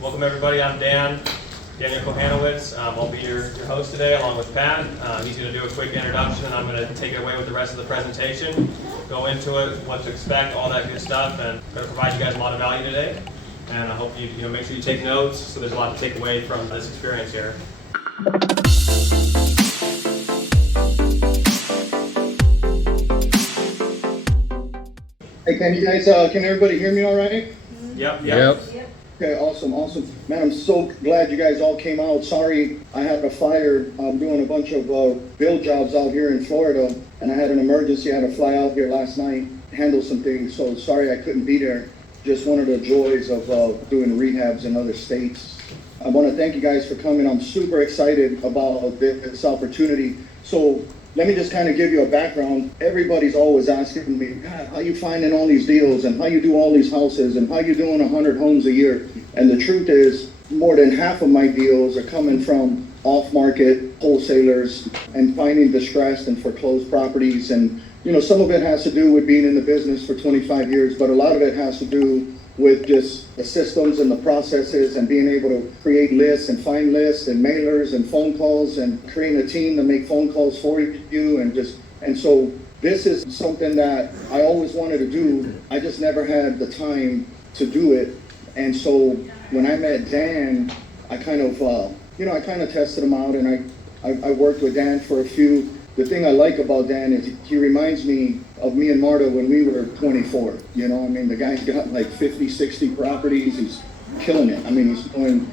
Welcome everybody, I'm Daniel Kohanowitz. I'll be your host today along with Pat. He's going to do a quick introduction and I'm going to take it away with the rest of the presentation, go into it, what to expect, all that good stuff, and I'm going to provide you guys a lot of value today. And I hope you make sure you take notes, so there's a lot to take away from this experience here. Hey, can everybody hear me all right? Yep. Okay, awesome. Man, I'm so glad you guys all came out. Sorry, I had a fire. I'm doing a bunch of build jobs out here in Florida, and I had an emergency. I had to fly out here last night, handle some things, so sorry I couldn't be there. Just one of the joys of doing rehabs in other states. I want to thank you guys for coming. I'm super excited about this opportunity. So let me just kind of give you a background. Everybody's always asking me, God, how you finding all these deals and how you do all these houses and how you doing 100 homes a year? And the truth is, more than half of my deals are coming from off-market wholesalers and finding distressed and foreclosed properties. And some of it has to do with being in the business for 25 years, but a lot of it has to do with just the systems and the processes and being able to create lists and find lists and mailers and phone calls and creating a team to make phone calls for you and so this is something that I always wanted to do. I just never had the time to do it. And so when I met Dan, I kind of tested him out, and I worked with Dan for a few. The thing I like about Dan is he reminds me of me and Marta when we were 24. The guy's got like 50, 60 properties. He's killing it.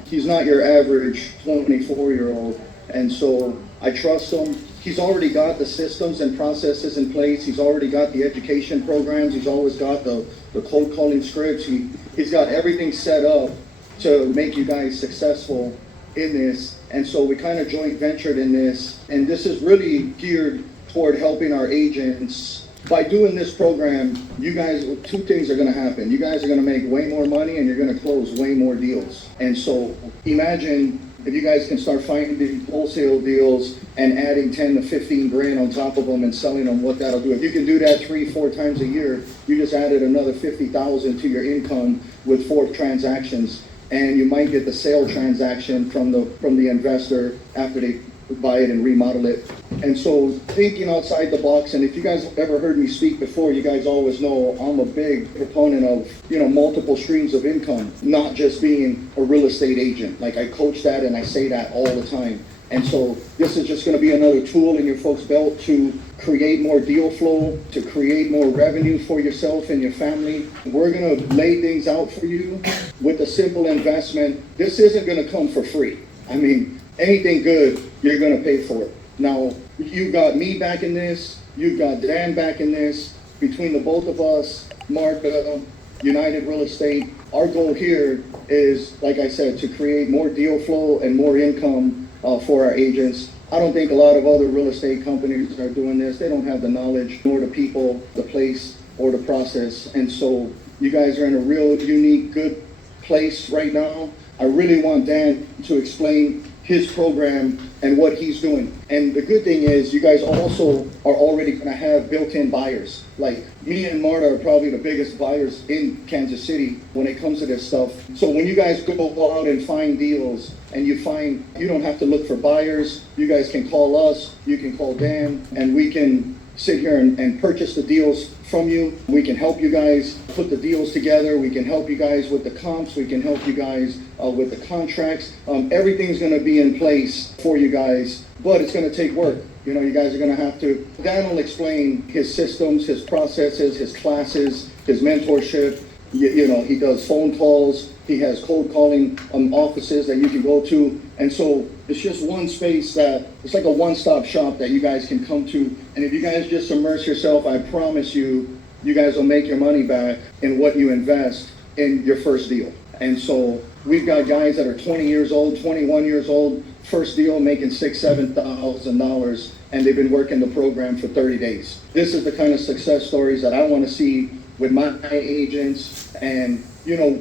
He's not your average 24-year-old. And so I trust him. He's already got the systems and processes in place. He's already got the education programs. He's always got the cold calling scripts. He's got everything set up to make you guys successful in this. And so we kind of joint ventured in this, and this is really geared toward helping our agents. By doing this program, you guys, two things are going to happen. You guys are going to make way more money, and you're going to close way more deals. And so imagine if you guys can start finding wholesale deals and adding 10 to 15 grand on top of them and selling them, what that'll do. If you can do that 3-4 times a year, you just added another 50,000 to your income with 4 transactions. And you might get the sale transaction from the investor after they buy it and remodel it. And so thinking outside the box, and if you guys have ever heard me speak before, you guys always know I'm a big proponent of, multiple streams of income, not just being a real estate agent. Like I coach that and I say that all the time. And so this is just going to be another tool in your folks' belt to create more deal flow, to create more revenue for yourself and your family. We're going to lay things out for you with a simple investment. This isn't going to come for free. Anything good, you're going to pay for it. Now, you've got me back in this. You've got Dan back in this. Between the both of us, Marta, United Real Estate, our goal here is, like I said, to create more deal flow and more income for our agents. I don't think a lot of other real estate companies are doing this. They don't have the knowledge, nor the people, the place, or the process. And so you guys are in a real unique, good place right now. I really want Dan to explain his program and what he's doing. And the good thing is you guys also are already going to have built-in buyers. Like me and Marta are probably the biggest buyers in Kansas City when it comes to this stuff. So when you guys go out and find deals and you don't have to look for buyers, you guys can call us, you can call Dan, and we can sit here and purchase the deals from you. We can help you guys put the deals together. We can help you guys with the comps. We can help you guys with the contracts. Everything's going to be in place for you guys, but it's going to take work. You guys are going to have to. Dan will explain his systems, his processes, his classes, his mentorship. He does phone calls. He has cold calling offices that you can go to. And so it's just one space that it's like a one-stop shop that you guys can come to. And if you guys just immerse yourself, I promise you, you guys will make your money back in what you invest in your first deal. And so we've got guys that are 20 years old, 21 years old, first deal making $6,000, $7,000, and they've been working the program for 30 days. This is the kind of success stories that I want to see with my agents. And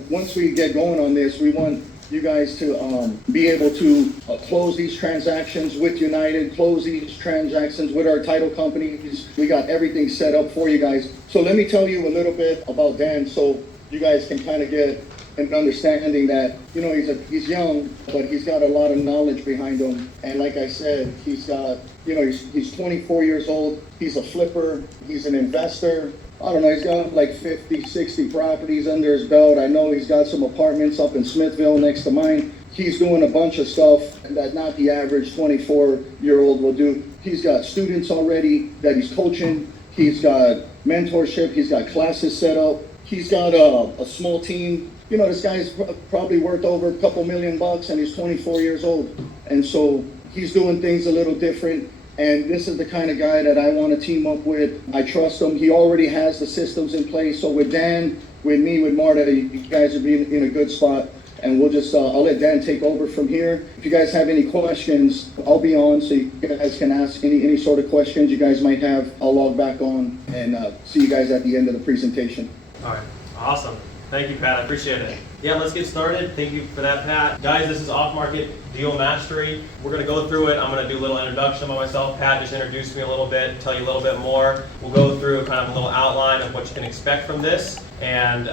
once we get going on this, we want you guys to be able to close these transactions with United, close these transactions with our title companies. We got everything set up for you guys. So let me tell you a little bit about Dan so you guys can kind of get and understanding that, you know, he's young, but he's got a lot of knowledge behind him. And like I said, he's got, you know, he's 24 years old. He's a flipper. He's an investor. I don't know, he's got like 50, 60 properties under his belt. I know he's got some apartments up in Smithville next to mine. He's doing a bunch of stuff that not the average 24-year-old will do. He's got students already that he's coaching. He's got mentorship. He's got classes set up. He's got a small team. You know, this guy's probably worth over a couple $1 million and he's 24 years old. And so he's doing things a little different. And this is the kind of guy that I want to team up with. I trust him. He already has the systems in place. So with Dan, with me, with Marta, you guys will be in a good spot. And we'll just, I'll let Dan take over from here. If you guys have any questions, I'll be on so you guys can ask any sort of questions you guys might have. I'll log back on and see you guys at the end of the presentation. All right, awesome. Thank you, Pat. I appreciate it. Yeah, let's get started. Thank you for that, Pat. Guys, this is Off-Market Deal Mastery. We're going to go through it. I'm going to do a little introduction of myself. Pat just introduced me a little bit, tell you a little bit more. We'll go through kind of a little outline of what you can expect from this, and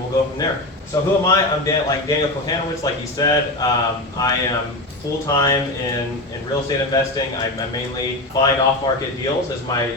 we'll go from there. So who am I? I'm Daniel Kohan, like he said. I am full-time in real estate investing. I mainly find off-market deals as my,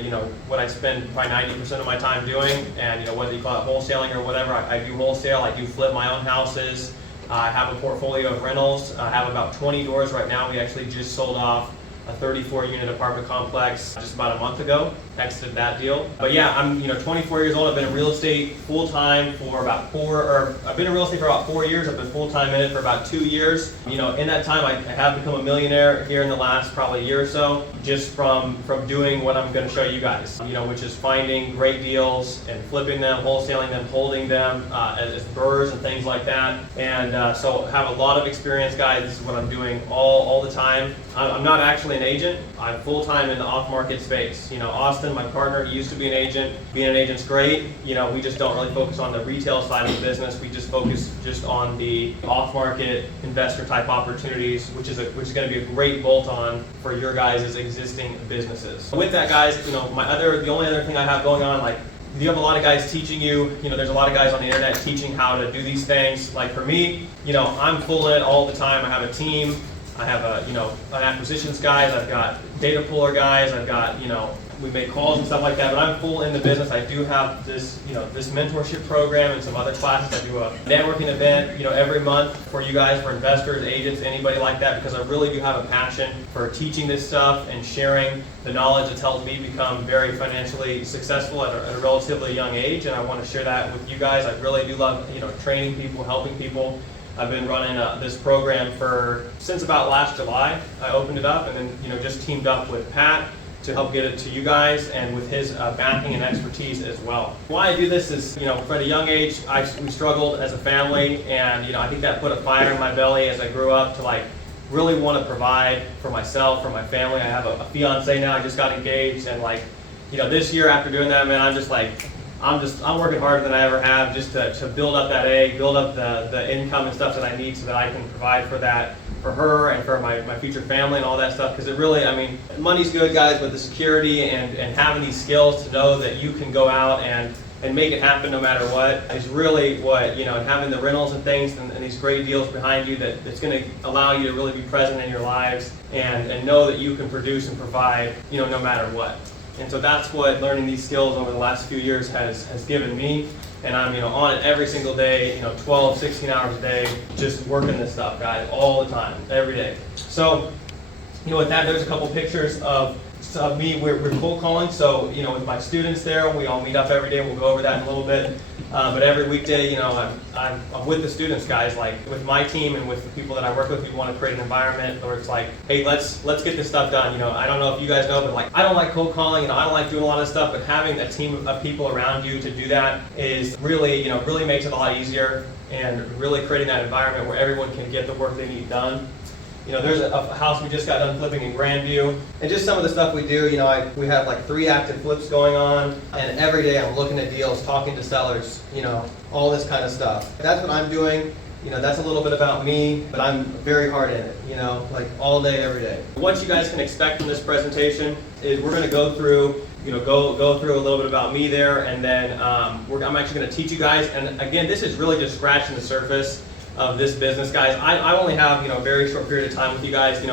what I spend probably 90% of my time doing. And whether you call it wholesaling or whatever, I do wholesale. I do flip my own houses. I have a portfolio of rentals. I have about 20 doors right now. We actually just sold off a 34-unit apartment complex just about a month ago. Exited that deal. But yeah, I'm 24 years old. I've been in real estate full-time for about I've been in real estate for about 4 years. I've been full-time in it for about 2 years. In that time, I have become a millionaire here in the last probably year or so, just from doing what I'm going to show you guys, which is finding great deals and flipping them, wholesaling them, holding them as burrs and things like that. And so I have a lot of experience, guys. This is what I'm doing all the time. I'm not actually an agent. I'm full-time in the off-market space. Austin, my partner, he used to be an agent. Being an agent's great. We just don't really focus on the retail side of the business. We just focus on the off-market investor type opportunities, which is going to be a great bolt-on for your guys' existing businesses. With that, guys, the only other thing I have going on, you have a lot of guys teaching you, there's a lot of guys on the internet teaching how to do these things. Like for me, I'm full in all the time. I have a team. I have an acquisitions guys, I've got data puller guys, I've got, we make calls and stuff like that, but I'm full in the business. I do have this, this mentorship program and some other classes. I do a networking event, every month for you guys, for investors, agents, anybody like that, because I really do have a passion for teaching this stuff and sharing the knowledge that's helped me become very financially successful at a relatively young age, and I want to share that with you guys. I really do love, training people, helping people. I've been running this program since about last July. I opened it up and then just teamed up with Pat to help get it to you guys, and with his backing and expertise as well. Why I do this is, from a young age, we struggled as a family, and I think that put a fire in my belly as I grew up to really want to provide for myself, for my family. I have a fiance now. I just got engaged, and this year after doing that, man, I'm working harder than I ever have just to build up that egg, build up the income and stuff that I need so that I can provide for that, for her and for my future family and all that stuff. Because it really, money's good, guys, but the security and having these skills to know that you can go out and make it happen no matter what is really what, and having the rentals and things and these great deals behind you that's going to allow you to really be present in your lives and know that you can produce and provide, no matter what. And so that's what learning these skills over the last few years has given me. And I'm on it every single day, 12, 16 hours a day, just working this stuff, guys, all the time, every day. So, with that, there's a couple pictures of me. We're cold calling. So, with my students there, we all meet up every day. We'll go over that in a little bit. But every weekday, I'm with the students, guys. With my team and with the people that I work with, we want to create an environment where it's hey, let's get this stuff done. I don't know if you guys know, but I don't like cold calling. I don't like doing a lot of stuff. But having a team of people around you to do that is really, really makes it a lot easier, and really creating that environment where everyone can get the work they need done. There's a house we just got done flipping in Grandview, and just some of the stuff we do, we have 3 active flips going on, and every day I'm looking at deals, talking to sellers, all this kind of stuff. That's what I'm doing. That's a little bit about me, but I'm very hard in it, like all day, every day. What you guys can expect from this presentation is we're going to go through, go through a little bit about me there, and then I'm actually going to teach you guys. And again, this is really just scratching the surface of this business, guys. I only have, a very short period of time with you guys,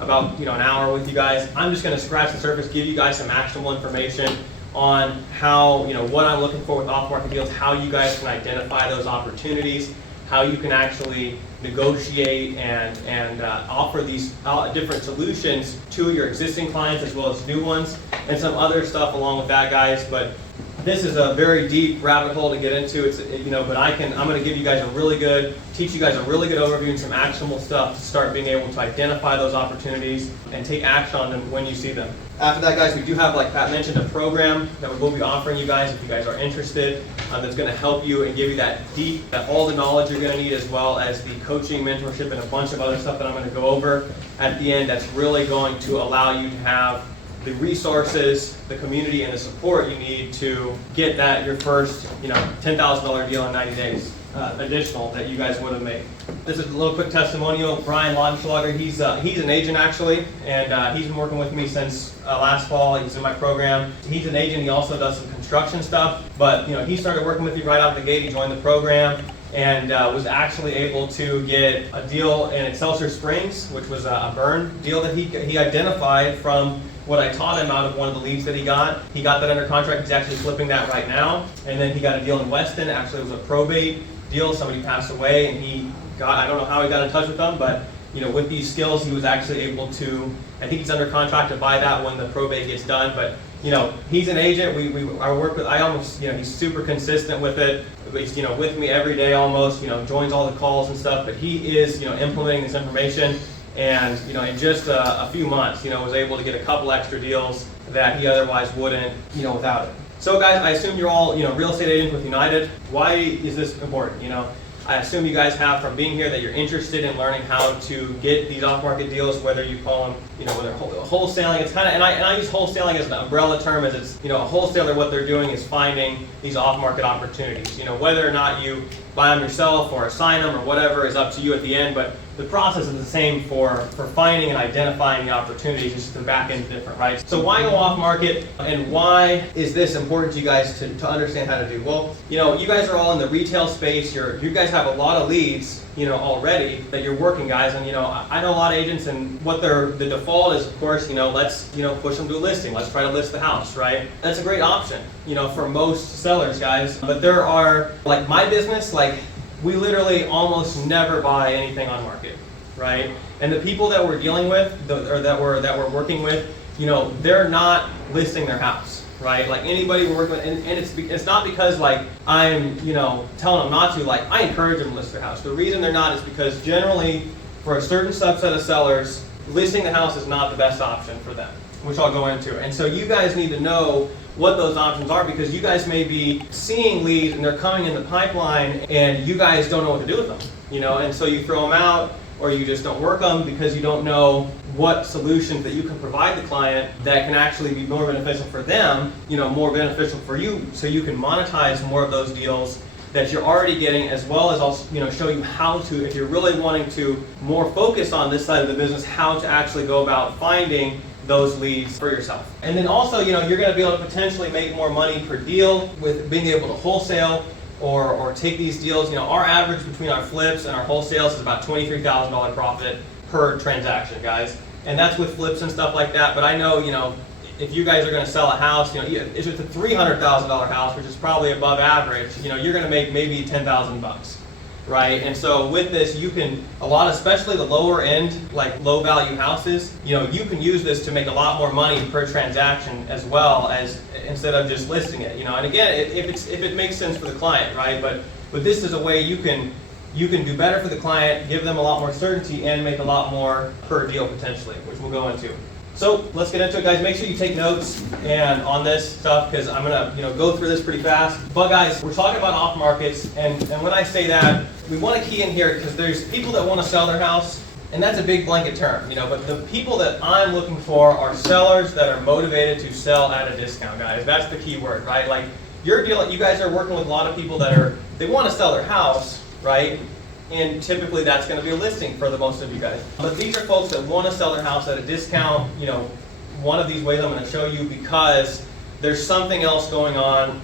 about, an hour with you guys. I'm just going to scratch the surface, give you guys some actionable information on how, what I'm looking for with off-market deals, how you guys can identify those opportunities, how you can actually negotiate and offer these different solutions to your existing clients as well as new ones, and some other stuff along with that, guys. But this is a very deep rabbit hole to get into. But I'm going to give you guys teach you guys a really good overview and some actionable stuff to start being able to identify those opportunities and take action on them when you see them. After that, guys, we do have, like Pat mentioned, a program that we will be offering you guys if you guys are interested, that's going to help you and give you that all the knowledge you're going to need, as well as the coaching, mentorship, and a bunch of other stuff that I'm going to go over at the end. That's really going to allow you to have the resources, the community, and the support you need to get your first, $10,000 deal in 90 days additional that you guys would have made. This is a little quick testimonial. Brian Laudenschlager, he's an agent actually, and he's been working with me since last fall. He's in my program. He's an agent. He also does some construction stuff, but he started working with me right out of the gate. He joined the program and was actually able to get a deal in Excelsior Springs, which was a burn deal that he identified from what I taught him out of one of the leads that he got. He got that under contract. He's actually flipping that right now. And then he got a deal in Weston. Actually, it was a probate deal. Somebody passed away, and I don't know how he got in touch with them, but with these skills, he was actually able to, I think he's under contract to buy that when the probate gets done. But he's an agent. I work with, he's super consistent with it. He's with me every day almost, joins all the calls and stuff, but he is implementing this information. And in just a few months, was able to get a couple extra deals that he otherwise wouldn't, without it. So guys, I assume you're all, real estate agents with United. Why is this important? I assume you guys have, from being here, that you're interested in learning how to get these off-market deals, whether you call them, whether wholesaling. It's kind of, and I use wholesaling as an umbrella term, as it's, a wholesaler, what they're doing is finding these off-market opportunities. Whether or not you buy them yourself or assign them or whatever is up to you at the end, but the process is the same for finding and identifying the opportunities, just the back end is different, right? So why go off market, and why is this important to you guys to understand how to do? Well, you guys are all in the retail space. You guys have a lot of leads, already that you're working, guys, and I know a lot of agents, and what the default is, of course, let's push them to a listing. Let's try to list the house, right? That's a great option, for most sellers, guys. But there are, like my business, we literally almost never buy anything on market, right? And the people that we're dealing with, or that we're working with, they're not listing their house, right? Like anybody we're working with, and it's not because I'm telling them not to. I encourage them to list their house. The reason they're not is because generally, for a certain subset of sellers, listing the house is not the best option for them, which I'll go into. And so you guys need to know what those options are, because you guys may be seeing leads and they're coming in the pipeline and you guys don't know what to do with them, and so you throw them out, or you just don't work them because you don't know what solutions that you can provide the client that can actually be more beneficial for them, more beneficial for you, so you can monetize more of those deals that you're already getting, as well as I'll show you how to, if you're really wanting to more focus on this side of the business, how to actually go about finding those leads for yourself. And then also, you're going to be able to potentially make more money per deal with being able to wholesale or take these deals. Our average between our flips and our wholesales is about $23,000 profit per transaction, guys. And that's with flips and stuff like that. But I know, if you guys are going to sell a house, if it's a $300,000 house, which is probably above average, you're going to make maybe $10,000. Right? And so with this, you can, especially the lower end, low value houses, you can use this to make a lot more money per transaction, as well as, instead of just listing it, and again, if it makes sense for the client, right? But this is a way you can do better for the client, give them a lot more certainty, and make a lot more per deal potentially, which we'll go into. So let's get into it, guys. Make sure you take notes and on this stuff, because I'm gonna go through this pretty fast. But guys, we're talking about off markets, and when I say that, we want to key in here because there's people that want to sell their house, and that's a big blanket term, but the people that I'm looking for are sellers that are motivated to sell at a discount, guys. That's the key word, right? Your deal, you guys are working with a lot of people that they want to sell their house, right? and typically that's going to be a listing for the most of you guys. But these are folks that want to sell their house at a discount. One of these ways I'm going to show you because there's something else going on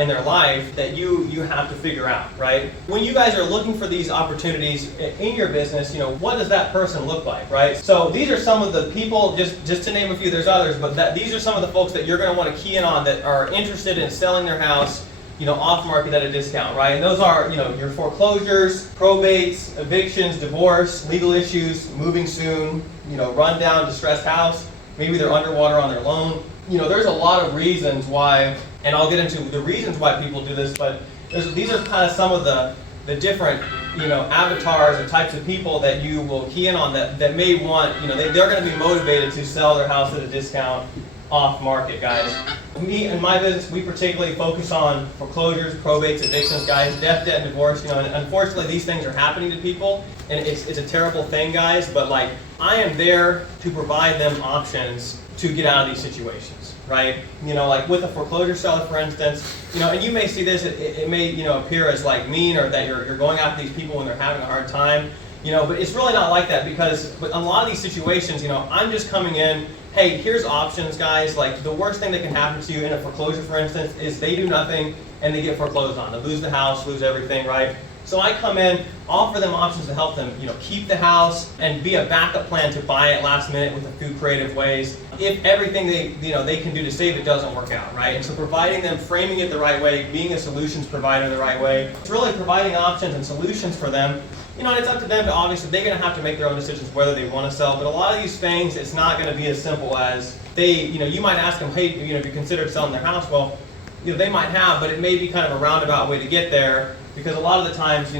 in their life that you have to figure out, right? When you guys are looking for these opportunities in your business, what does that person look like, right? So these are some of the people, just to name a few, there's others, but these are some of the folks that you're going to want to key in on that are interested in selling their house, off market at a discount, right? And those are, your foreclosures, probates, evictions, divorce, legal issues, moving soon, rundown, distressed house, maybe they're underwater on their loan. There's a lot of reasons why, and I'll get into the reasons why people do this, but these are kind of some of the different, avatars or types of people that you will key in on that may want, they're going to be motivated to sell their house at a discount off market, guys. Me and my business, we particularly focus on foreclosures, probates, evictions, guys, death, debt, and divorce. And unfortunately, these things are happening to people, and it's a terrible thing, guys. But I am there to provide them options to get out of these situations, right? Like with a foreclosure seller, for instance, and you may see this, it may, appear as mean or that you're going after these people when they're having a hard time, but it's really not like that because in a lot of these situations, I'm just coming in, hey, here's options, guys. The worst thing that can happen to you in a foreclosure, for instance, is they do nothing and they get foreclosed on. They lose the house, lose everything, right? So I come in, offer them options to help them, keep the house and be a backup plan to buy it last minute with a few creative ways. If everything they can do to save it doesn't work out, right? And so providing them, framing it the right way, being a solutions provider the right way, it's really providing options and solutions for them. And it's up to them to obviously, they're going to have to make their own decisions whether they want to sell. But a lot of these things, it's not going to be as simple as you might ask them, hey, if you considered selling their house, well, they might have, but it may be kind of a roundabout way to get there because a lot of the times,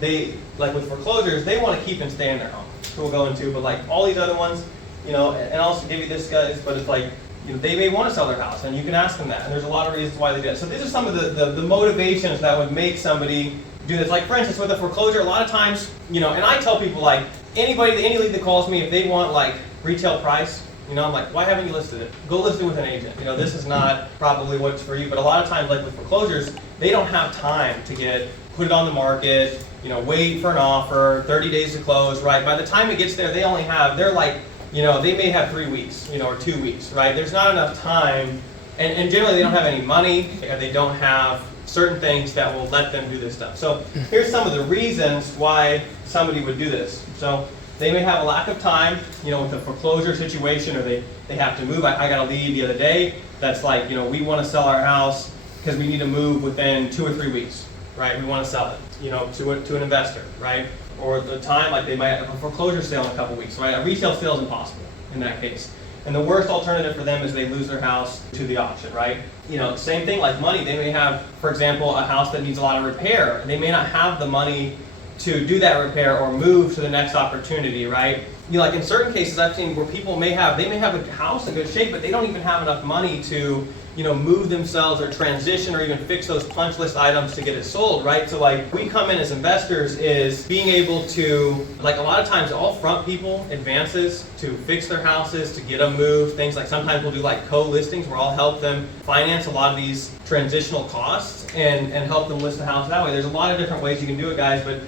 they, with foreclosures, they want to keep and stay in their home, which we'll go into. But all these other ones, and I'll also give you this, guys, but it's they may want to sell their house, and you can ask them that. And there's a lot of reasons why they do it. So these are some of the motivations that would make somebody do this. For instance, with a foreclosure, a lot of times, and I tell people, any lead that calls me, if they want retail price, I'm like, why haven't you listed it? Go list it with an agent. This is not probably what's for you. But a lot of times, with foreclosures, they don't have time to put it on the market, wait for an offer, 30 days to close, right? By the time it gets there, they may have 3 weeks, or 2 weeks, right? There's not enough time, and generally they don't have any money, and they don't have certain things that will let them do this stuff. So here's some of the reasons why somebody would do this. So they may have a lack of time, with a foreclosure situation, or they have to move. I got a lead the other day that's we want to sell our house because we need to move within 2 or 3 weeks, right? We want to sell it, to an investor, right? Or the time, they might have a foreclosure sale in a couple weeks, right? A retail sale is impossible in that case. And the worst alternative for them is they lose their house to the auction, right? Same thing like money. They may have, for example, a house that needs a lot of repair. They may not have the money to do that repair or move to the next opportunity, right? In certain cases I've seen where people may have a house in good shape, but they don't even have enough money to, move themselves or transition or even fix those punch list items to get it sold, right? So we come in as investors is being able to, a lot of times I'll front people advances to fix their houses, to get them moved, things sometimes we'll do co-listings where I'll help them finance a lot of these transitional costs and help them list the house that way. There's a lot of different ways you can do it, guys, but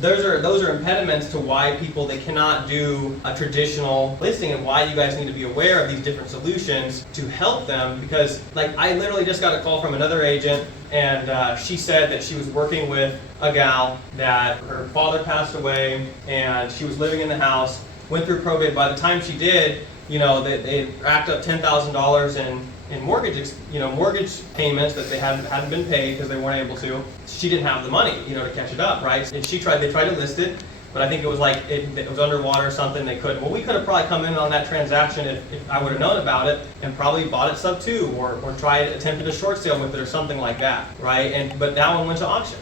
those are impediments to why people, they cannot do a traditional listing and why you guys need to be aware of these different solutions to help them because I literally just got a call from another agent and she said that she was working with a gal that her father passed away and she was living in the house, went through probate. By the time she did, they racked up $10,000 in mortgage payments that they hadn't been paid because they weren't able to. She didn't have the money, to catch it up, right? And they tried to list it, but I think it was it was underwater or something. They couldn't. Well, we could have probably come in on that transaction if I would have known about it and probably bought it sub 2 or attempted a short sale with it or something like that, right? But that one went to auction.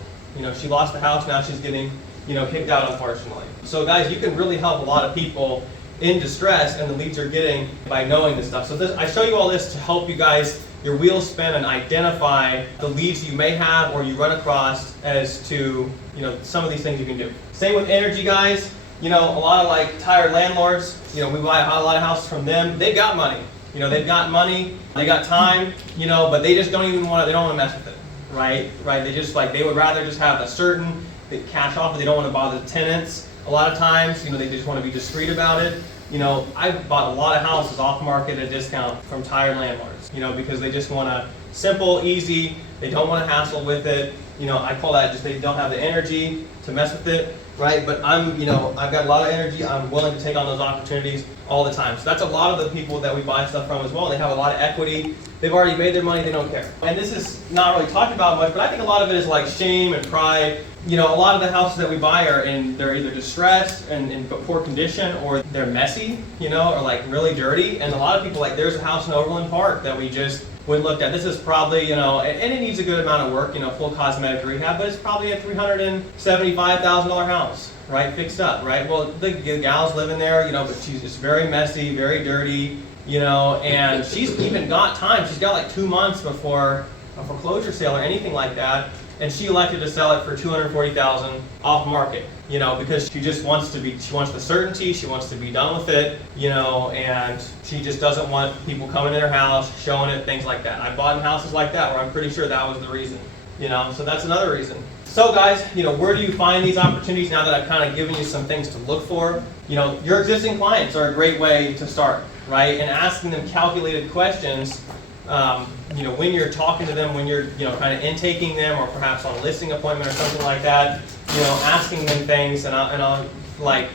She lost the house. Now she's getting, kicked out, unfortunately. So guys, you can really help a lot of people in distress, and the leads are getting by knowing this stuff. So I show you all this to help you guys, your wheels spin and identify the leads you may have or you run across as to, some of these things you can do. Same with energy, guys. A lot of tired landlords, we buy a lot of houses from them. They've got money. They've got money, they got time, but they just don't even want to, they don't want to mess with it, right? They just they would rather just have a certain the cash offer. They don't want to bother the tenants. A lot of times, they just want to be discreet about it. I've bought a lot of houses off market at a discount from tired landlords, because they just want a simple, easy, they don't want to hassle with it. I call that just they don't have the energy to mess with it, right? But I've got a lot of energy. I'm willing to take on those opportunities all the time. So that's a lot of the people that we buy stuff from as well. They have a lot of equity. They've already made their money. They don't care. And this is not really talked about much, but I think a lot of it is like shame and pride. A lot of the houses that we buy they're either distressed and in poor condition, or they're messy, or like really dirty. And a lot of people, like, there's a house in Overland Park that we just went looked at. This is probably, and it needs a good amount of work, full cosmetic rehab, but it's probably a $375,000 house, right? Fixed up, right? Well, the gal's living there, but she's just very messy, very dirty, and she's even got time. She's got like 2 months before a foreclosure sale or anything like that. And she elected to sell it for $240,000 off market, because she just wants she wants the certainty, she wants to be done with it, and she just doesn't want people coming in her house, showing it, things like that. I've bought in houses like that where I'm pretty sure that was the reason, so that's another reason. So guys, where do you find these opportunities now that I've kind of given you some things to look for? Your existing clients are a great way to start, right? And asking them calculated questions, when you're talking to them, when you're, kind of intaking them, or perhaps on a listing appointment or something like that, asking them things, and I'll like,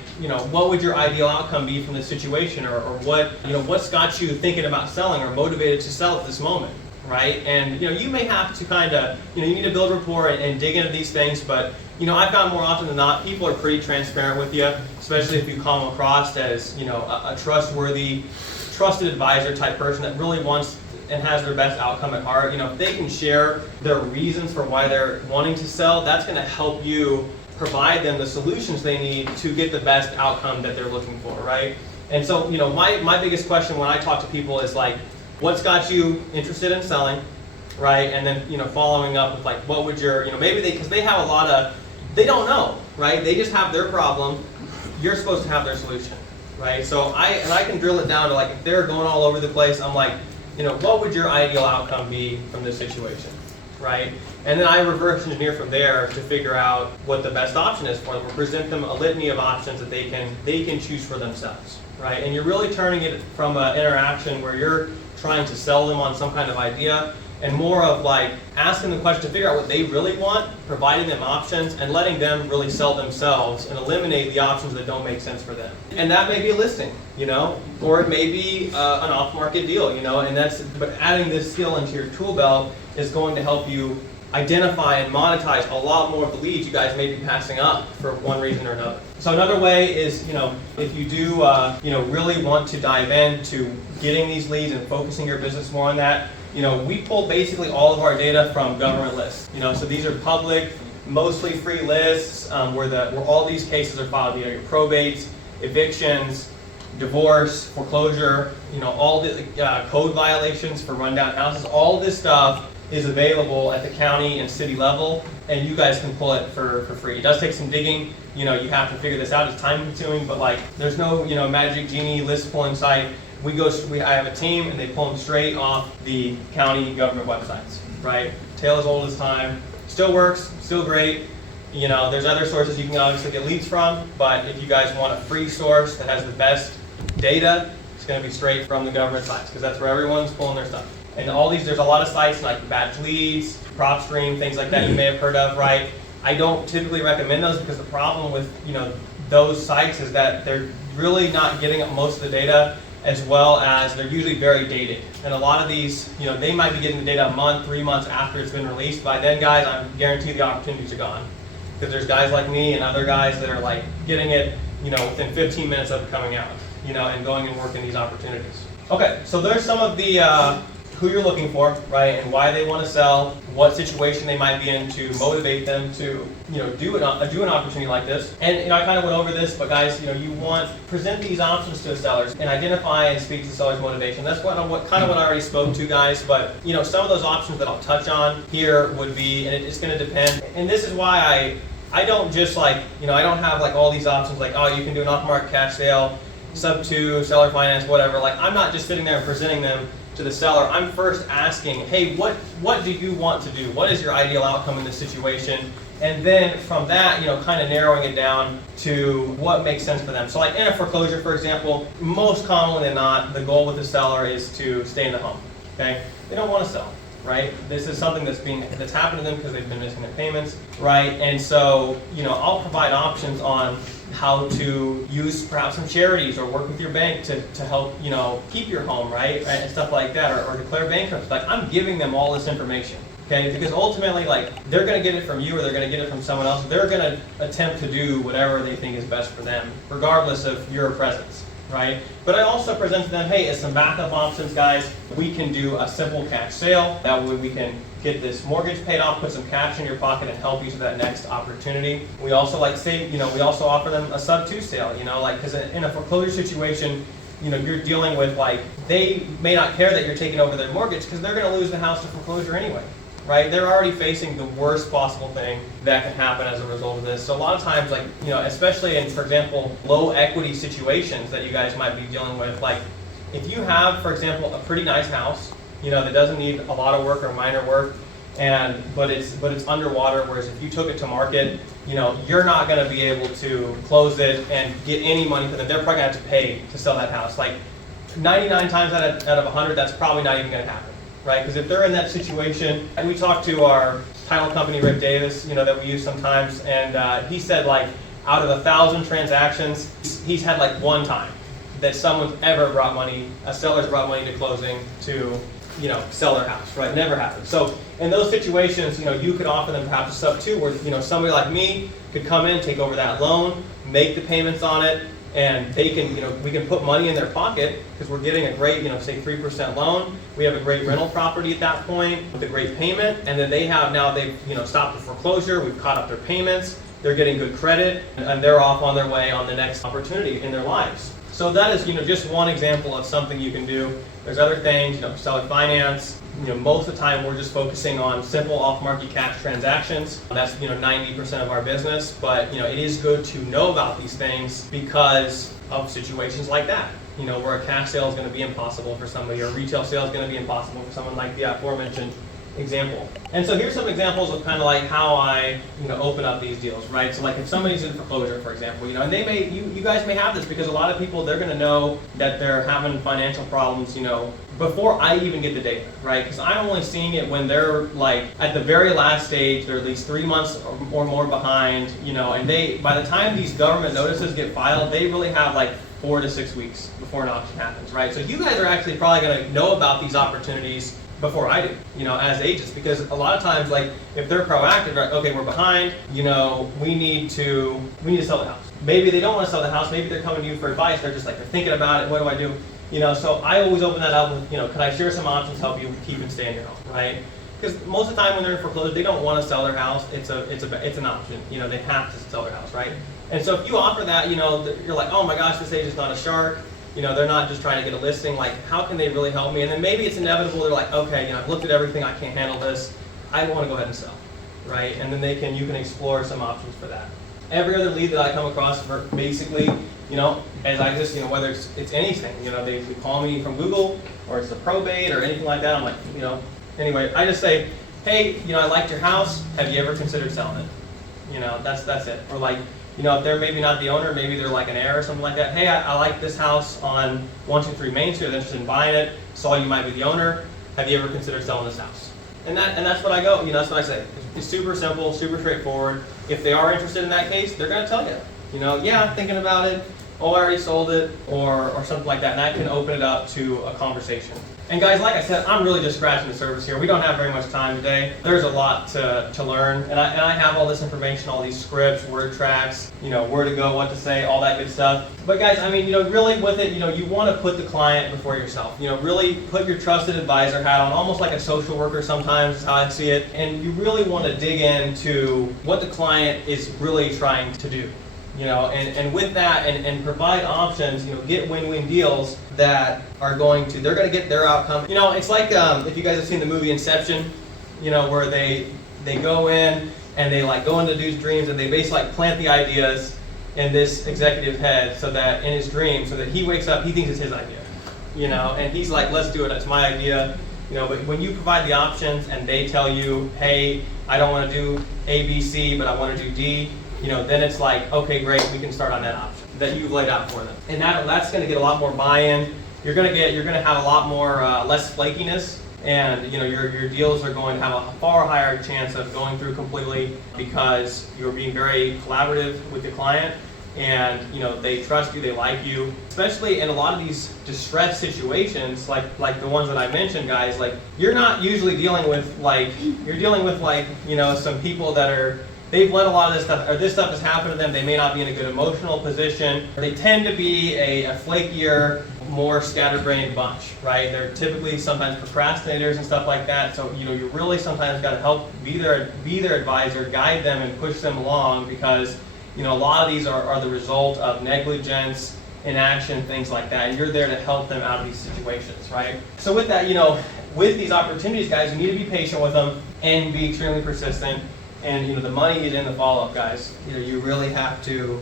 what would your ideal outcome be from this situation, or what, what's got you thinking about selling or motivated to sell at this moment, right? And, you may have to kind of, you need to build rapport and dig into these things, but, I've found more often than not, people are pretty transparent with you, especially if you come across as, a trustworthy, trusted advisor type person that really wants and has their best outcome at heart. If they can share their reasons for why they're wanting to sell, that's going to help you provide them the solutions they need to get the best outcome that they're looking for, right? And so, my biggest question when I talk to people is like, what's got you interested in selling, right? And then, following up with like, what would your, maybe because they have a lot of, they don't know, right? They just have their problem. You're supposed to have their solution, right? So I can drill it down to like, if they're going all over the place, I'm like, what would your ideal outcome be from this situation, right? And then I reverse engineer from there to figure out what the best option is for them, or present them a litany of options that they can choose for themselves, right? And you're really turning it from an interaction where you're trying to sell them on some kind of idea, and more of like asking them questions to figure out what they really want, providing them options, and letting them really sell themselves and eliminate the options that don't make sense for them. And that may be a listing, or it may be an off-market deal, but adding this skill into your tool belt is going to help you identify and monetize a lot more of the leads you guys may be passing up for one reason or another. So another way is, if you do, really want to dive into getting these leads and focusing your business more on that, we pull basically all of our data from government lists. So these are public, mostly free lists where all these cases are filed. Your probates, evictions, divorce, foreclosure, all the code violations for rundown houses. All this stuff is available at the county and city level, and you guys can pull it for free. It does take some digging. You have to figure this out. It's time consuming, but like there's no magic genie list pulling site. I have a team, and they pull them straight off the county government websites, right? Tale as old as time. Still works, still great. There's other sources you can obviously get leads from, but if you guys want a free source that has the best data, it's going to be straight from the government sites, because that's where everyone's pulling their stuff. And all these, there's a lot of sites like Batch Leads, PropStream, things like that you may have heard of, right? I don't typically recommend those because the problem with those sites is that they're really not getting most of the data, as well as they're usually very dated. And a lot of these, they might be getting the data a month, 3 months after it's been released. By then, guys, I guarantee the opportunities are gone. Because there's guys like me and other guys that are like getting it, within 15 minutes of it coming out, and going and working these opportunities. Okay, so there's some of the who you're looking for, right, and why they want to sell, what situation they might be in to motivate them to, do an opportunity like this. And I kind of went over this, but guys, you want present these options to the sellers and identify and speak to the seller's motivation. That's what I already spoke to, guys. But some of those options that I'll touch on here would be, and it's going to depend. And this is why I don't just I don't have like all these options like, oh, you can do an off-market cash sale, sub-2, seller finance, whatever. Like, I'm not just sitting there and presenting them to the seller. I'm first asking, hey, what do you want to do? What is your ideal outcome in this situation? And then from that, kind of narrowing it down to what makes sense for them. So like in a foreclosure, for example, most commonly than not, the goal with the seller is to stay in the home, okay? They don't want to sell, right? This is something that's happened to them because they've been missing their payments, right? And so, I'll provide options on how to use perhaps some charities or work with your bank to help, keep your home, right? And stuff like that, or declare bankruptcy. Like, I'm giving them all this information. Okay, because ultimately, they're going to get it from you or they're going to get it from someone else. They're going to attempt to do whatever they think is best for them, regardless of your presence, right? But I also present to them, hey, as some backup options, guys, we can do a simple cash sale. That way we can get this mortgage paid off, put some cash in your pocket, and help you to that next opportunity. We also we also offer them a sub-2 sale, because in a foreclosure situation, you're dealing with, they may not care that you're taking over their mortgage because they're going to lose the house to foreclosure anyway. Right? They're already facing the worst possible thing that can happen as a result of this. So a lot of times, especially in, for example, low equity situations that you guys might be dealing with, if you have, for example, a pretty nice house, that doesn't need a lot of work or minor work, but it's underwater, whereas if you took it to market, you're not going to be able to close it and get any money for them. They're probably going to have to pay to sell that house. 99 times out of 100, that's probably not even going to happen. Right, because if they're in that situation, and we talked to our title company, Rick Davis, that we use sometimes, and he said out of 1,000 transactions, he's had one time that someone's ever brought money, a seller's brought money to closing to, sell their house, right? Never happened. So in those situations, you could offer them perhaps a sub-2 where, somebody like me could come in, take over that loan, make the payments on it, and they can, we can put money in their pocket because we're getting a great, say 3% loan. We have a great rental property at that point with a great payment, and then they've stopped the foreclosure. We've caught up their payments. They're getting good credit, and they're off on their way on the next opportunity in their lives. So that is, just one example of something you can do. There's other things, seller finance. Most of the time we're just focusing on simple off-market cash transactions. That's 90% of our business, but it is good to know about these things because of situations like that. Where a cash sale is going to be impossible for somebody, or a retail sale is going to be impossible for someone, like the aforementioned example. And so here's some examples of kind of how I open up these deals, right? So if somebody's in foreclosure, for example, and they may, you guys may have this because a lot of people, they're going to know that they're having financial problems, before I even get the data, right? Because I'm only seeing it when they're at the very last stage, they're at least 3 months or more behind, and by the time these government notices get filed, they really have 4 to 6 weeks before an auction happens, right? So you guys are actually probably going to know about these opportunities before I do, as agents, because a lot of times, if they're proactive, right, okay, we're behind, we need to sell the house. Maybe they don't want to sell the house, maybe they're coming to you for advice, they're just they're thinking about it, what do I do? So I always open that up with, could I share some options to help you keep and stay in your home, right? Because most of the time when they're in foreclosure, they don't want to sell their house, it's an option, they have to sell their house, right? And so if you offer that, you're like, oh my gosh, this agent's not a shark. They're not just trying to get a listing. How can they really help me? And then maybe it's inevitable. They're like, okay, I've looked at everything. I can't handle this. I want to go ahead and sell, right? And then you can explore some options for that. Every other lead that I come across, basically, as I just, whether it's anything, they call me from Google or it's a probate or anything like that. I'm like, anyway, I just say, hey, I liked your house. Have you ever considered selling it? That's it. Or if they're maybe not the owner, maybe they're an heir or something like that. Hey, I like this house on 123 Main Street. I'm interested in buying it. Saw you might be the owner. Have you ever considered selling this house? And that's what I go. That's what I say. It's super simple, super straightforward. If they are interested in that case, they're going to tell you. Yeah, I'm thinking about it. Oh, I already sold it, or something like that. And that can open it up to a conversation. And guys, like I said, I'm really just scratching the surface here. We don't have very much time today. There's a lot to learn, and I have all this information, all these scripts, word tracks, where to go, what to say, all that good stuff. But guys, really with it, you want to put the client before yourself. Really put your trusted advisor hat on, almost like a social worker sometimes is how I see it. And you really want to dig into what the client is really trying to do. And with that, and provide options, get win-win deals that are they're going to get their outcome. It's like if you guys have seen the movie Inception, where they go in and they go into dude's dreams and they basically plant the ideas in this executive's head so that in his dream, so that he wakes up, he thinks it's his idea, and he's like, let's do it, it's my idea. But when you provide the options and they tell you, hey, I don't want to do A, B, C, but I want to do D, then it's like, okay, great, we can start on that option that you've laid out for them. And that's going to get a lot more buy-in. You're going to have a lot more, less flakiness. And your deals are going to have a far higher chance of going through completely because you're being very collaborative with the client, and they trust you, they like you. Especially in a lot of these distressed situations, like the ones that I mentioned, guys. Like you're not usually dealing with some people that they've let a lot of this stuff, or this stuff has happened to them. They may not be in a good emotional position. They tend to be a flakier, more scatterbrained bunch, right? They're typically sometimes procrastinators and stuff like that. So you really sometimes got to help be their advisor, guide them, and push them along because a lot of these are the result of negligence, inaction, things like that, and you're there to help them out of these situations, right? So with that, with these opportunities, guys, you need to be patient with them and be extremely persistent. And the money is in the follow-up, guys. You really have to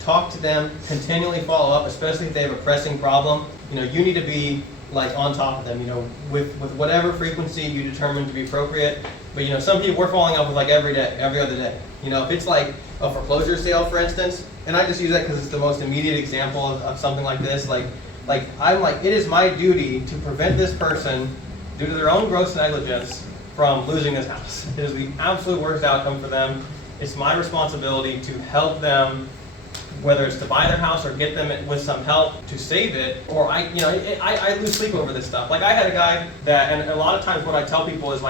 talk to them, continually follow up, especially if they have a pressing problem. You need to be on top of them, with whatever frequency you determine to be appropriate. But some people, we're following up with every other day. If it's like a foreclosure sale, for instance, and I just use that because it's the most immediate example of something like this. It is my duty to prevent this person, due to their own gross negligence, from losing this house. It is the absolute worst outcome for them. It's my responsibility to help them, whether it's to buy their house or get them with some help to save it, or I lose sleep over this stuff. I had a guy that, and a lot of times what I tell people is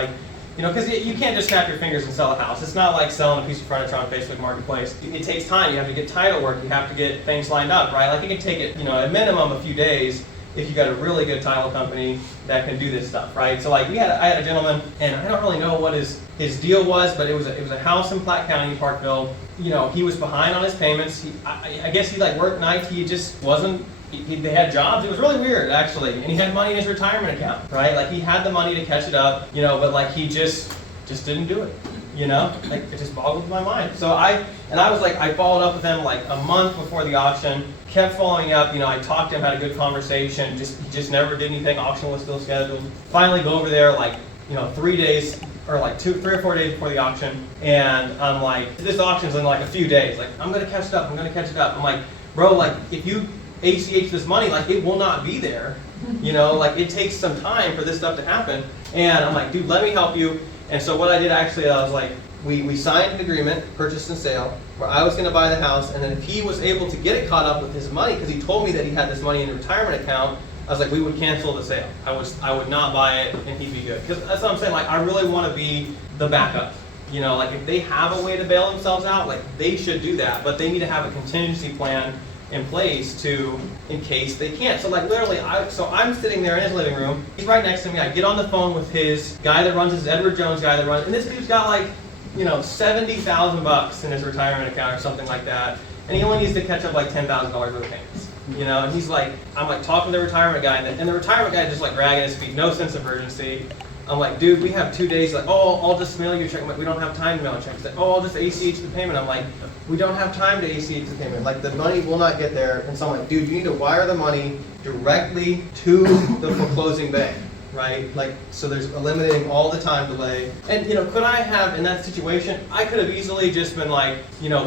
because you can't just snap your fingers and sell a house. It's not like selling a piece of furniture on Facebook Marketplace. It takes time. You have to get title work. You have to get things lined up, right? It can take it, a minimum a few days if you got a really good title company that can do this stuff, right? So I had a gentleman, and I don't really know what his deal was, but it was a house in Platte County, Parkville. He was behind on his payments. I guess he worked nights. He just wasn't. They had jobs. It was really weird, actually. And he had money in his retirement account, right? He had the money to catch it up, but he just didn't do it. It just boggled my mind. So I followed up with him a month before the auction, kept following up. I talked to him, had a good conversation. He just never did anything. Auction was still scheduled. Finally go over there 3 days or 3 or 4 days before the auction, and I'm this auction's in a few days. I'm gonna catch it up. I'm like, bro, if you ACH this money, it will not be there. It takes some time for this stuff to happen. And I'm like, dude, let me help you. And so what I did actually, I was we signed an agreement, purchase and sale, where I was going to buy the house, and then if he was able to get it caught up with his money, because he told me that he had this money in a retirement account, I was we would cancel the sale. I would not buy it, and he'd be good. Because that's what I'm saying. I really want to be the backup. If they have a way to bail themselves out, they should do that, but they need to have a contingency plan in place in case they can't. So literally, I'm sitting there in his living room. He's right next to me. I get on the phone with his guy that runs his Edward Jones guy that runs, and this dude's got $70,000 in his retirement account or something like that, and he only needs to catch up $10,000 worth of payments. And he's I'm talking to the retirement guy, and the retirement guy is just dragging his feet, no sense of urgency. I'm dude, we have 2 days. I'll just mail you a check. We don't have time to mail a check. He's I'll just ACH the payment. I'm we don't have time to ACH the payment. The money will not get there. And so I'm dude, you need to wire the money directly to the foreclosing bank, right? So there's eliminating all the time delay. And could I have, in that situation, I could have easily just been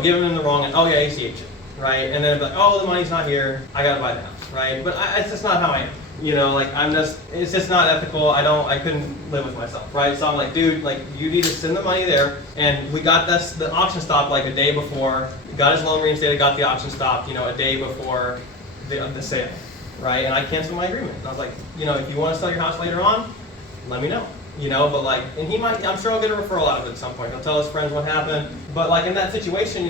giving them the wrong, and ACH it, right? And then the money's not here. I gotta buy the house, right? But it's just not how I am. It's just not ethical. I couldn't live with myself, right? So I'm dude, you need to send the money there. And we got the auction stopped a day before. Got his loan reinstated, got the auction stopped, a day before the sale, right? And I canceled my agreement. And I was if you want to sell your house later on, let me know. But and he might, I'm sure I'll get a referral out of it at some point. He'll tell his friends what happened. But in that situation,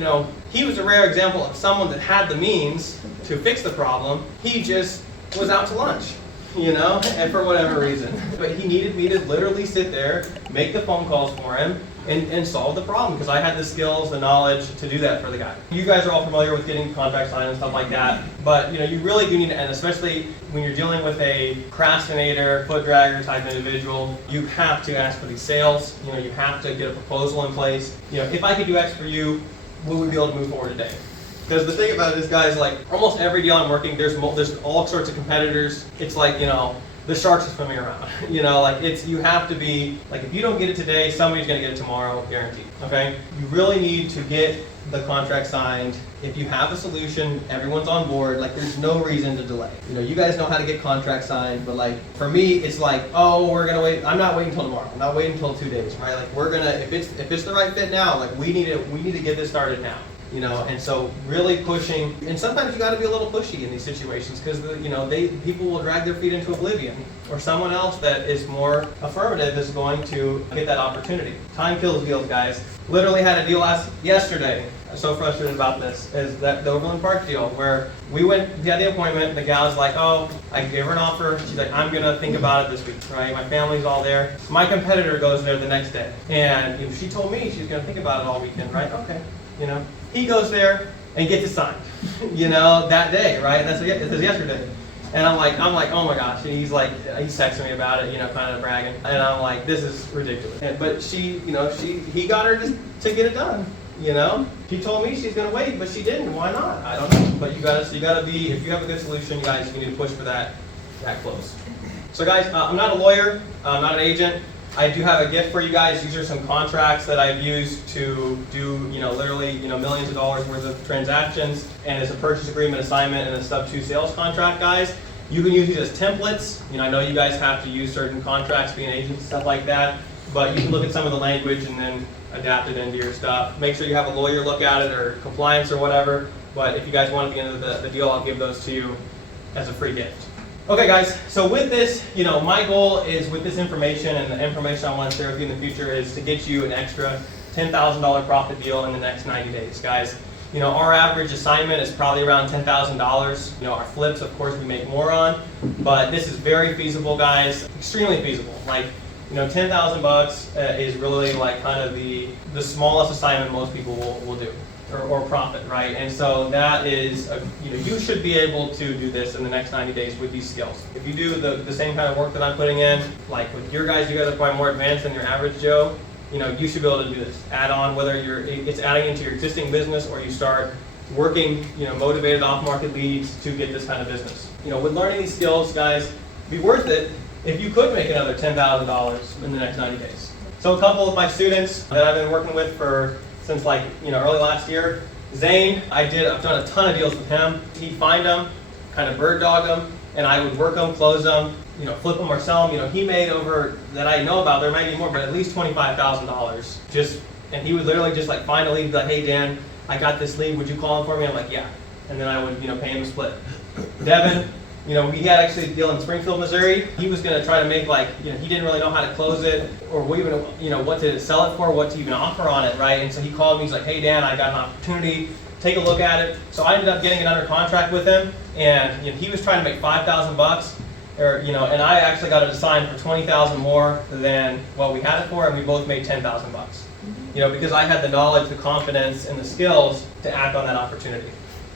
he was a rare example of someone that had the means to fix the problem. He just was out to lunch, and for whatever reason. But he needed me to literally sit there, make the phone calls for him, and solve the problem, because I had the skills, the knowledge to do that for the guy. You guys are all familiar with getting contracts signed and stuff like that, but you really do need to, and especially when you're dealing with a procrastinator, foot dragger type individual, you have to ask for these sales. You have to get a proposal in place. If I could do X for you, will we be able to move forward today? Because the thing about it is, guys, almost every deal I'm working, there's all sorts of competitors. It's the sharks are swimming around. You know, like you have to be, like if you don't get it today, somebody's gonna get it tomorrow, guaranteed, okay? You really need to get the contract signed. If you have a solution, everyone's on board, like there's no reason to delay. You know, you guys know how to get contracts signed, but like for me, it's like, oh, we're gonna wait. I'm not waiting until tomorrow. I'm not waiting until 2 days, right? Like we're gonna, if it's the right fit now, like we need to get this started now. You know, and so really pushing, and sometimes you got to be a little pushy in these situations because you know people will drag their feet into oblivion, or someone else that is more affirmative is going to get that opportunity. Time kills deals, guys. Literally had a deal yesterday. I'm so frustrated about this. Is that the Overland Park deal where we had the appointment. The gal's like, oh, I gave her an offer. She's like, I'm gonna think about it this week, right? My family's all there. My competitor goes there the next day, and she told me she's gonna think about it all weekend, right? Okay. You know, he goes there and gets it signed, you know, that day, right? And that's yesterday. And I'm like, oh my gosh. And he's texting me about it, you know, kind of bragging. And I'm like, this is ridiculous. But she, you know, he got her to get it done, you know. She told me she's gonna wait, but she didn't. Why not? I don't know. But you gotta be, if you have a good solution, guys, you need to push for that close. So guys, I'm not a lawyer, I'm not an agent. I do have a gift for you guys. These are some contracts that I've used to do, you know, literally, you know, millions of dollars worth of transactions, and it's a purchase agreement assignment and a sub-2 sales contract, guys. You can use these as templates. You know, I know you guys have to use certain contracts, being agents and stuff like that, but you can look at some of the language and then adapt it into your stuff. Make sure you have a lawyer look at it or compliance or whatever, but if you guys want at the end of the deal, I'll give those to you as a free gift. Okay guys, so with this, you know, my goal is with this information and the information I want to share with you in the future is to get you an extra $10,000 profit deal in the next 90 days, guys. You know, our average assignment is probably around $10,000. You know, our flips, of course, we make more on, but this is very feasible, guys, extremely feasible. Like, you know, 10,000 bucks is really like kind of the smallest assignment most people will do. Or profit, right? And so that is, you know, you should be able to do this in the next 90 days with these skills. If you do the same kind of work that I'm putting in, like with you guys are probably more advanced than your average Joe, you know, you should be able to do this. Add on, whether it's adding into your existing business or you start working, you know, motivated off-market leads to get this kind of business. You know, with learning these skills, guys, it'd be worth it if you could make another $10,000 in the next 90 days. So a couple of my students that I've been working with since like, you know, early last year. Zane, I've done a ton of deals with him. He'd find them, kind of bird dog them, and I would work them, close them, you know, flip them or sell them. You know, he made over, that I know about, there might be more, but at least $25,000. And he would literally just like find a lead, be like, hey Dan, I got this lead, would you call him for me? I'm like, yeah. And then I would, you know, pay him a split. Devin, you know, we had actually a deal in Springfield, Missouri. He was going to try to make like, you know, he didn't really know how to close it or even, you know, what to sell it for, what to even offer on it, right? And so he called me, he's like, hey Dan, I got an opportunity, take a look at it. So I ended up getting it under contract with him, and you know, he was trying to make 5,000 bucks, or you know, and I actually got it assigned for 20,000 more than what we had it for, and we both made 10,000 bucks. You know, because I had the knowledge, the confidence, and the skills to act on that opportunity.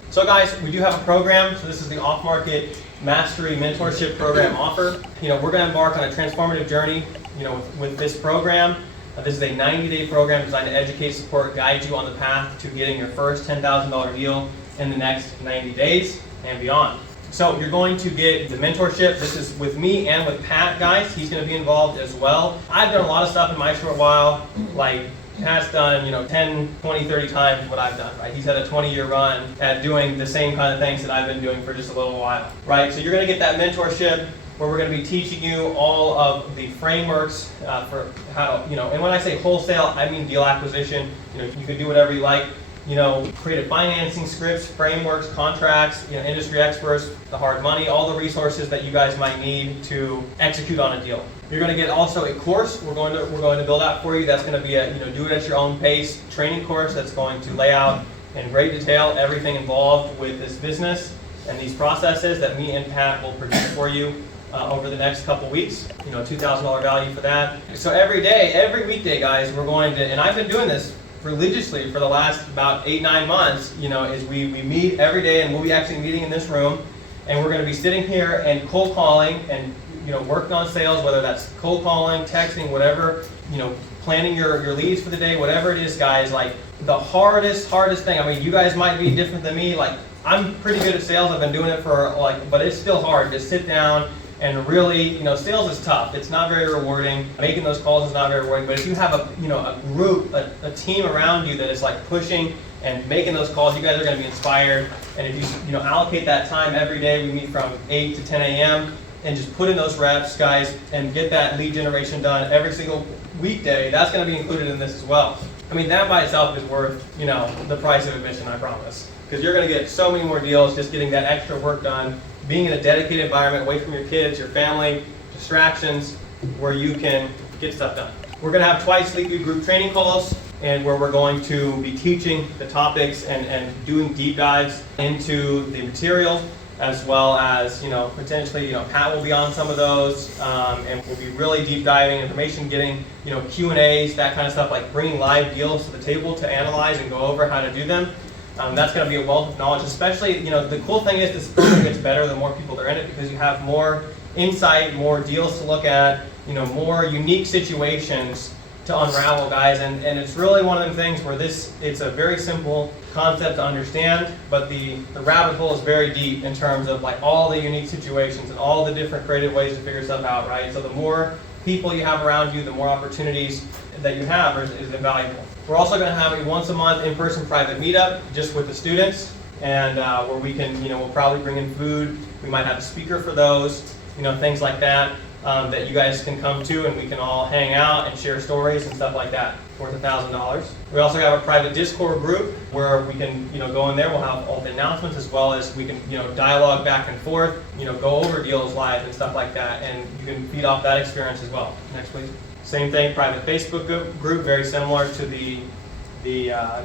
So guys, we do have a program. So this is the off-market mastery mentorship program offer. You know, we're going to embark on a transformative journey, you know, with this program. This is a 90-day program designed to educate, support, guide you on the path to getting your first $10,000 deal in the next 90 days and beyond. So you're going to get the mentorship. This is with me and with Pat, guys. He's going to be involved as well. I've done a lot of stuff in my short while, like Pat's done, you know, 10, 20, 30 times what I've done, right? He's had a 20-year run at doing the same kind of things that I've been doing for just a little while, right? So you're going to get that mentorship where we're going to be teaching you all of the frameworks for how, you know, and when I say wholesale, I mean deal acquisition. You know, you can do whatever you like. You know, creative financing scripts, frameworks, contracts, you know, industry experts, the hard money, all the resources that you guys might need to execute on a deal. You're going to get also a course we're going to build out for you. That's going to be a, you know, do it at your own pace training course that's going to lay out in great detail everything involved with this business and these processes that me and Pat will produce for you over the next couple weeks. You know, $2,000 value for that. So every weekday, guys, we're going to, and I've been doing this religiously for the last about 8-9 months, you know, is we meet every day, and we'll be actually meeting in this room, and we're going to be sitting here and cold calling and, you know, working on sales, whether that's cold calling, texting, whatever, you know, planning your leads for the day, whatever it is, guys. Like the hardest thing, I mean, you guys might be different than me. Like I'm pretty good at sales. I've been doing it for like, but it's still hard to sit down And really, sales is tough. It's not very rewarding. Making those calls is not very rewarding. But if you have a group, a team around you that is like pushing and making those calls, you guys are going to be inspired. And if you allocate that time every day, we meet from 8 to 10 a.m. and just put in those reps, guys, and get that lead generation done every single weekday. That's going to be included in this as well. I mean, that by itself is worth, the price of admission, I promise. Because you're going to get so many more deals just getting that extra work done, being in a dedicated environment, away from your kids, your family, distractions, where you can get stuff done. We're going to have twice weekly group training calls, and where we're going to be teaching the topics and doing deep dives into the material, as well as, potentially, Pat will be on some of those, and we'll be really deep diving information, getting, Q&As, that kind of stuff, like bringing live deals to the table to analyze and go over how to do them. That's going to be a wealth of knowledge, especially, the cool thing is this program gets better the more people that are in it, because you have more insight, more deals to look at, more unique situations to unravel, guys, and it's really one of them things where it's a very simple concept to understand, but the rabbit hole is very deep in terms of like all the unique situations and all the different creative ways to figure stuff out, right? So the more people you have around you, the more opportunities that you have is invaluable. We're also going to have a once a month in-person private meetup just with the students, and where we can, we'll probably bring in food. We might have a speaker for those, things like that. That you guys can come to, and we can all hang out and share stories and stuff like that. Worth $1,000. We also have a private Discord group where we can, go in there. We'll have all the announcements, as well as we can, dialogue back and forth, go over deals live and stuff like that, and you can feed off that experience as well. Next, please. Same thing, private Facebook group, very similar to the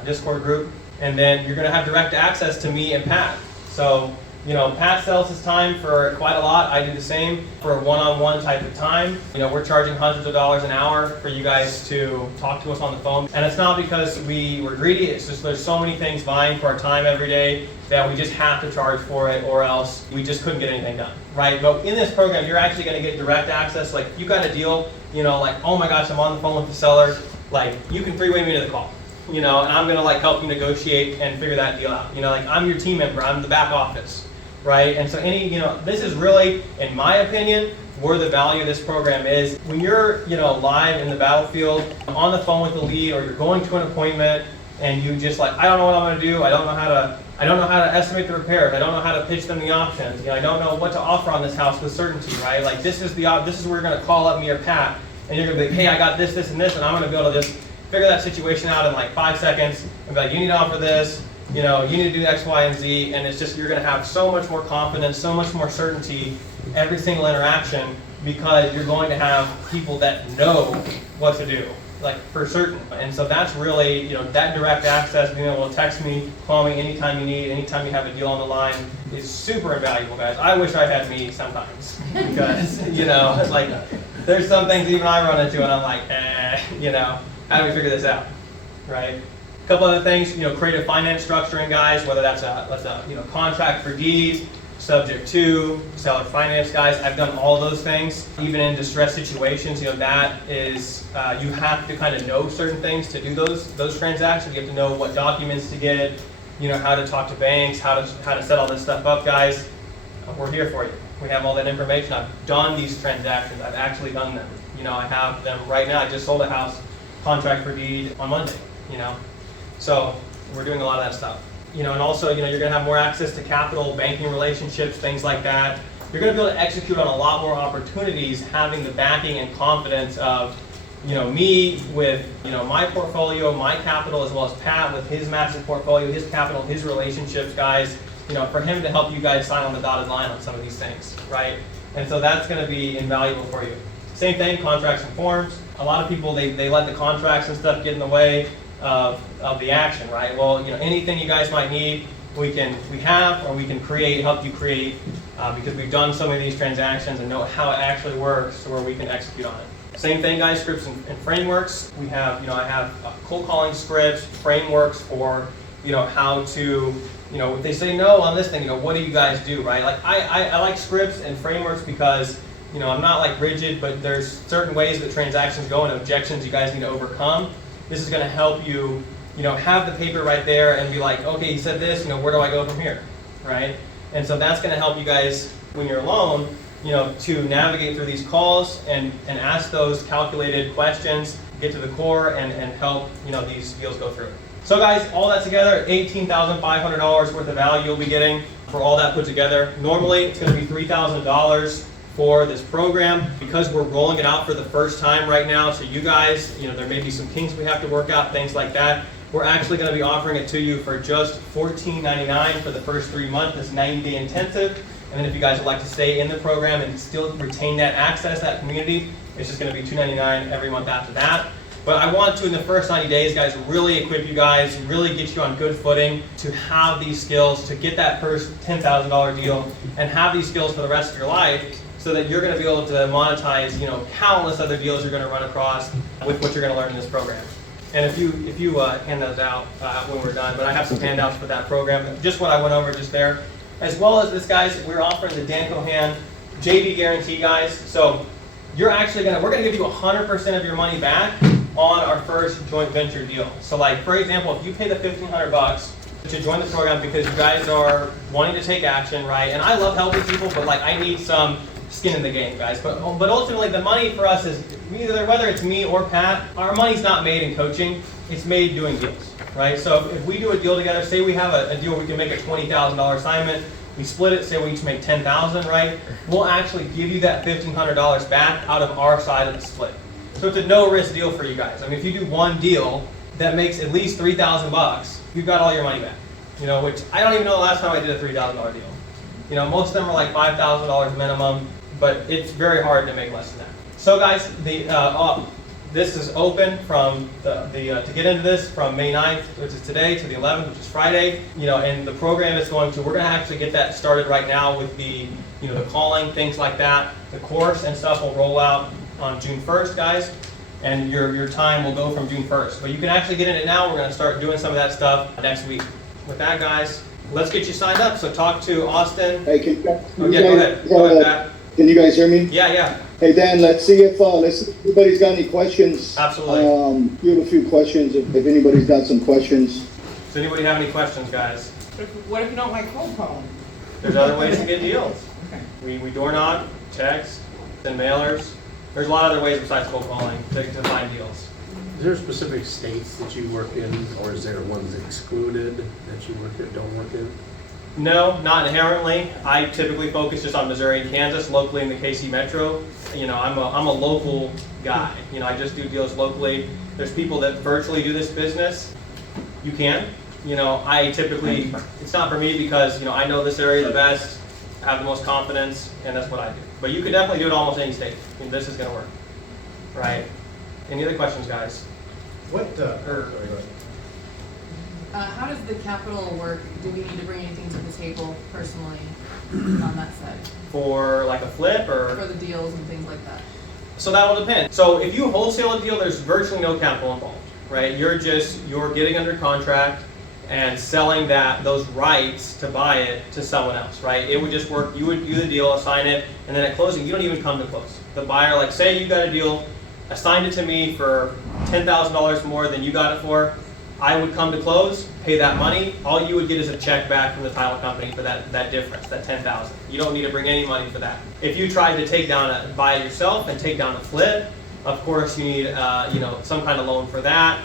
Discord group. And then you're going to have direct access to me and Pat. So, Pat sells his time for quite a lot. I do the same for a one-on-one type of time. We're charging hundreds of dollars an hour for you guys to talk to us on the phone. And it's not because we were greedy. It's just there's so many things vying for our time every day that we just have to charge for it, or else we just couldn't get anything done, right? But in this program, you're actually going to get direct access. Like, if you got a deal, like, oh my gosh, I'm on the phone with the seller. Like, you can three-way me to the call. And I'm going to help you negotiate and figure that deal out. I'm your team member. I'm the back office. Right? And so this is really, in my opinion, where the value of this program is. When you're, live in the battlefield, on the phone with the lead, or you're going to an appointment, and you just I don't know what I'm going to do. I don't know how to estimate the repairs. I don't know how to pitch them the options. I don't know what to offer on this house with certainty, right? Like, this is where you're going to call up me or Pat, and you're going to be like, hey, I got this, this, and this, and I'm going to be able to just figure that situation out in like 5 seconds, and be like, you need to offer this. You need to do X, Y, and Z, and it's just you're going to have so much more confidence, so much more certainty every single interaction, because you're going to have people that know what to do, like, for certain. And so that's really, that direct access, being able to text me, call me anytime you need, anytime you have a deal on the line, is super invaluable, guys. I wish I had me sometimes, because, like, there's some things even I run into, and I'm like, how do we figure this out, right? Couple other things, creative finance structuring, guys, whether that's a contract for deeds, subject to, seller finance, guys. I've done all those things. Even in distress situations, that is, you have to kind of know certain things to do those transactions. You have to know what documents to get, how to talk to banks, how to set all this stuff up, guys. We're here for you. We have all that information. I've done these transactions. I've actually done them. I have them right now. I just sold a house, contract for deed on Monday, So we're doing a lot of that stuff. And also, you're going to have more access to capital, banking relationships, things like that. You're going to be able to execute on a lot more opportunities, having the backing and confidence of, me with, my portfolio, my capital, as well as Pat with his massive portfolio, his capital, his relationships, guys, for him to help you guys sign on the dotted line on some of these things, right? And so that's going to be invaluable for you. Same thing, contracts and forms. A lot of people, they let the contracts and stuff get in the way of the action, right? Well, anything you guys might need, we have, or we can help you create, because we've done so many of these transactions and know how it actually works, so where we can execute on it. Same thing, guys, scripts and frameworks. We have, I have cold calling scripts, frameworks for, how to, if they say no on this thing, what do you guys do, right? Like, I like scripts and frameworks because, I'm not like rigid, but there's certain ways that transactions go and objections you guys need to overcome. This is going to help you, have the paper right there and be like, okay, he said this, where do I go from here, right? And so that's going to help you guys, when you're alone, to navigate through these calls and ask those calculated questions, get to the core, and help, these deals go through. So guys, all that together, $18,500 worth of value you'll be getting for all that put together. Normally, it's going to be $3,000 for this program. Because we're rolling it out for the first time right now, so you guys, there may be some kinks we have to work out, things like that. We're actually going to be offering it to you for just $14.99 for the first 3 months, this 90-day intensive. And then if you guys would like to stay in the program and still retain that access, that community, it's just going to be $2.99 every month after that. But I want to, in the first 90 days, guys, really equip you guys, really get you on good footing to have these skills, to get that first $10,000 deal, and have these skills for the rest of your life, so that you're going to be able to monetize, countless other deals you're going to run across with what you're going to learn in this program. And if you hand those out when we're done, but I have some handouts for that program, just what I went over just there. As well as this, guys, we're offering the Dan Kohan JV guarantee, guys. So we're going to give you 100% of your money back on our first joint venture deal. So like, for example, if you pay the $1,500 to join the program because you guys are wanting to take action, right? And I love helping people, but like, I need some skin in the game, guys. But ultimately, the money for us is whether it's me or Pat, our money's not made in coaching, it's made doing deals, right? So if we do a deal together, say we have a deal where we can make a $20,000 assignment, we split it, say we each make $10,000, right? We'll actually give you that $1,500 back out of our side of the split. So it's a no-risk deal for you guys. I mean, if you do one deal that makes at least $3,000, you've got all your money back. Which I don't even know the last time I did a $3,000 deal. Most of them are like $5,000 minimum, but it's very hard to make less than that. So guys, this is open from to get into this from May 9th, which is today, to the 11th, which is Friday. And the program is we're going to actually get that started right now with the calling, things like that. The course and stuff will roll out on June 1st, guys. And your time will go from June 1st. But you can actually get in it now. We're going to start doing some of that stuff next week. With that, guys, let's get you signed up. So talk to Austin. Hey, go ahead. Go ahead, Pat. Can you guys hear me? Yeah. Hey, Dan, let's see if anybody's got any questions. Absolutely. You have a few questions if anybody's got some questions. Does anybody have any questions, guys? What if you don't like cold calling? There's other ways to get deals. Okay. We door knock, text, send mailers. There's a lot of other ways besides cold calling to find deals. Is there specific states that you work in, or is there ones excluded that you don't work in? No, not inherently. I typically focus just on Missouri and Kansas, locally in the KC Metro. I'm a local guy. I just do deals locally. There's people that virtually do this business. You can. I typically, it's not for me because, I know this area the best, have the most confidence, and that's what I do. But you can definitely do it almost any state. This is going to work. Right? Any other questions, guys? How does the capital work? Do we need to bring anything to the table personally on that side? For like a flip or? For the deals and things like that. So that will depend. So if you wholesale a deal, there's virtually no capital involved, right? You're getting under contract and selling those rights to buy it to someone else, right? It would just work. You would do the deal, assign it, and then at closing, you don't even come to close. The buyer, like say you got a deal, assigned it to me for $10,000 more than you got it for. I would come to close, pay that money. All you would get is a check back from the title company for that difference, that $10,000. You don't need to bring any money for that. If you tried to buy it yourself and take down a flip, of course you need some kind of loan for that.